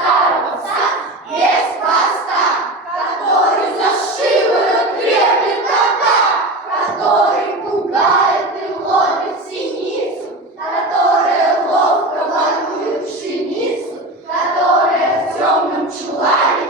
старого пса без хвоста, который за шиворот крепит кота, который пугает и ловит синицу, которая ловко ворует пшеницу, которая в темном чулане